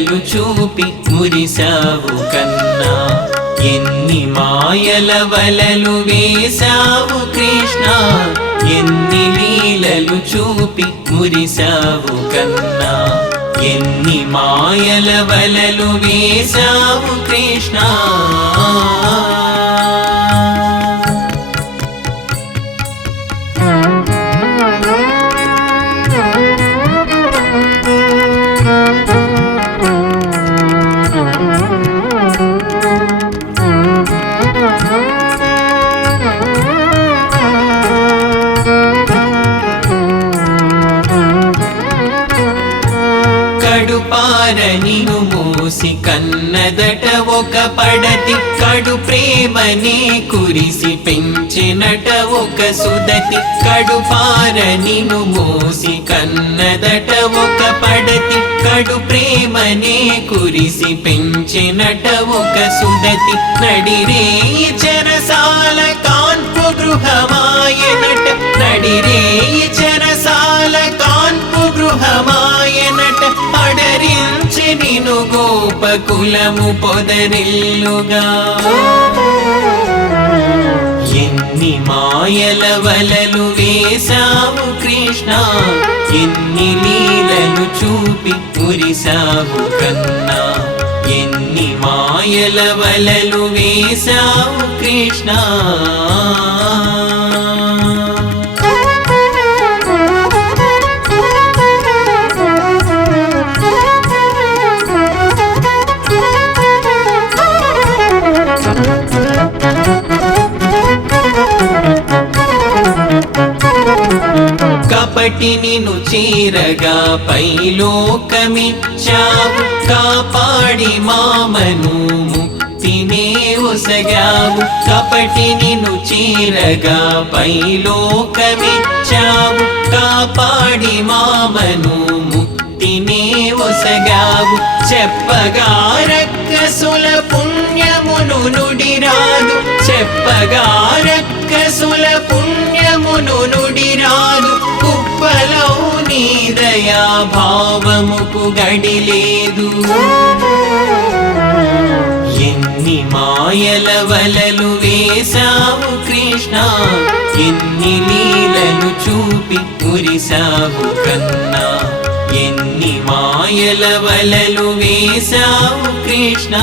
లీలలు చూపి మురిసావు కన్నా ఎన్ని మాయల వలలు వేశావు కృష్ణ ఎన్ని లీలలు చూపి మురిసావు కన్నా ఎన్ని మాయల వలలు వేశావు కృష్ణ కడుపారనిను మూసి కన్నదట ఒక పడతి కడు ప్రేమనే కురిసి పెంచినట ఒక సుదతి కడుపారనిను మూసి కన్నదట ఒక పడతి కడు ప్రేమనే కురిసి పెంచినట ఒక సుదతి నడిరేయి చెరసాల కాన్పు గృహమాయనట నడిరేయి చెరసాల కాన్పు గృహమాయనట అడరించి నిను గోపకులము పొదరిల్లుగా ఎన్ని మాయల వలలు వేశావు కృష్ణ ఎన్ని లీలలు చూపి మురిసావు కన్నా ఎన్ని మాయల వలలు వేశావు కృష్ణ కపటి నిను చీరగా పైలోకమిచ్చావు కాపాడి మామను ముక్తినే ఒసగావు కపటి నిను చీరగా పైలోకమిచ్చావు కాపాడి మామను ముక్తినే ఒసగావు చెప్పగా రక్కసుల పుణ్యమును నుడిరాదు చెప్పగా రక్కసుల పుణ్యమును నుడిరాదు కుప్పలో నీ దయా భావముకు గడిలేదు ఎన్ని మాయల వలలు వేశావు కృష్ణ ఎన్ని లీలలు చూపి మురిసావు కన్నా ఎన్ని మాయల వలలు వేశావు కృష్ణ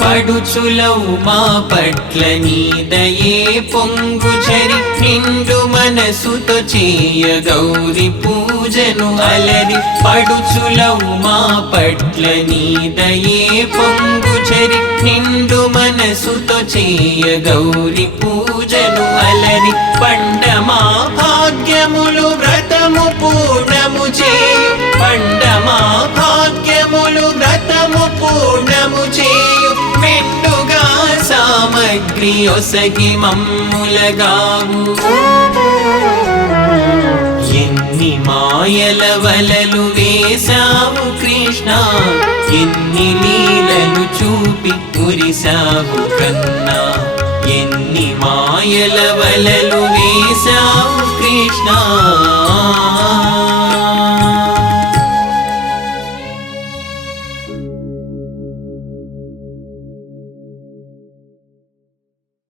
పడుచులవు మా పట్ల నీ దయే పొంగు చరి నిండు మనసుతో చేయ గౌరి పూజను అలరి పడుచులవు మా పట్ల నీ దయే పొంగు చరి నిండు మనసుతో చేయ గౌరి పూజను అలరి పండమా భాగ్యములు వ్రతము పూర్ణము చేయు పండమా భాగ్యములు వ్రతము పూర్ణము చేయు మెండుగా సామగ్రి ఒసగి మమ్ములగావు ఎన్ని మాయల వలలు వేశావు కృష్ణ ఎన్ని లీలలు చూపి మురిసావు కన్నా ఎన్ని మాయల వలలు వేశావు కృష్ణ